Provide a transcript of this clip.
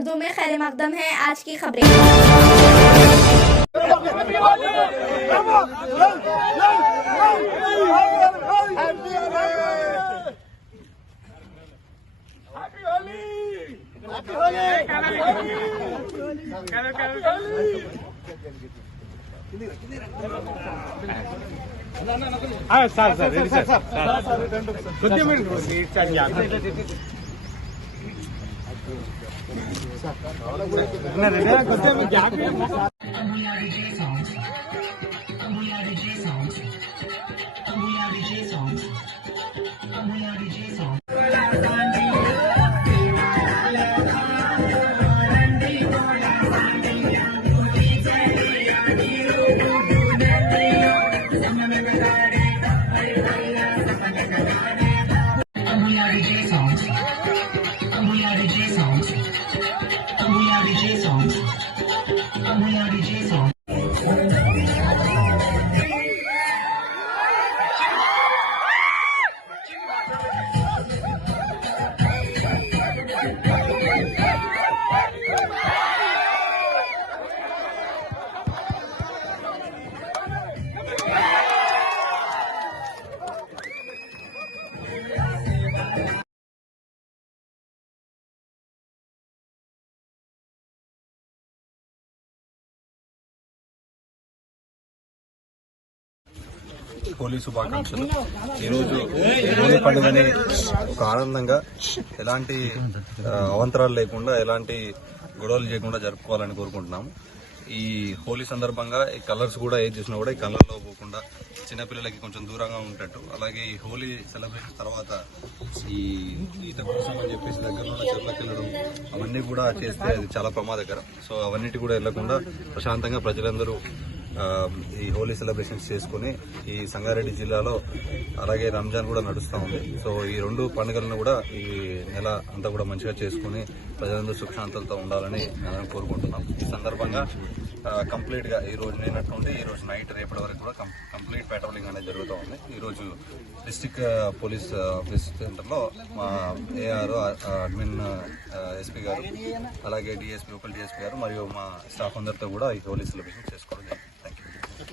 उर्दू में खैर मकदम है। आज की खबरें। హోలీ శుభాకాంక్షలు. ఈరోజు హోలీ పండుగని ఒక ఆనందంగా ఎలాంటి అవంతరాలు లేకుండా ఎలాంటి గొడవలు చేయకుండా జరుపుకోవాలని కోరుకుంటున్నాము. ఈ హోలీ సందర్భంగా ఈ కలర్స్ కూడా ఏది చూసినా కూడా ఈ కలర్లో పోకుండా చిన్నపిల్లలకి కొంచెం దూరంగా ఉండేటట్టు, అలాగే ఈ హోలీ సెలబ్రేషన్ తర్వాత ఈ ఈత కోసం అని చెప్పేసి దగ్గరలో ఉన్న చెట్లకు వెళ్ళడం అవన్నీ కూడా చేస్తే అది చాలా ప్రమాదకరం. సో అవన్నిటి కూడా వెళ్లకుండా ప్రశాంతంగా ప్రజలందరూ ఈ హోలీ సెలబ్రేషన్స్ చేసుకుని ఈ సంగారెడ్డి జిల్లాలో అలాగే రంజాన్ కూడా నడుస్తూ ఉంది. సో ఈ రెండు పండుగలను కూడా ఈ నెల అంతా కూడా మంచిగా చేసుకుని ప్రజలందరూ సుఖశాంతులతో ఉండాలని మేము కోరుకుంటున్నాం. ఈ సందర్భంగా కంప్లీట్గా ఈ రోజు నిన్నట్టు నుండి ఈ రోజు నైట్ రేపటి వరకు కూడా కంప్లీట్ పెట్రోలింగ్ అనేది జరుగుతూ ఉంది. ఈరోజు డిస్ట్రిక్ట్ పోలీస్ ఆఫీస్ సెంటర్లో మా ఏఆర్ అడ్మిన్ ఎస్పీ గారు అలాగే డిఎస్పీ లోకల్ డిఎస్పీ గారు మరియు మా స్టాఫ్ అందరితో కూడా ఈ హోలీ సెలబ్రేషన్ చేసుకోవడం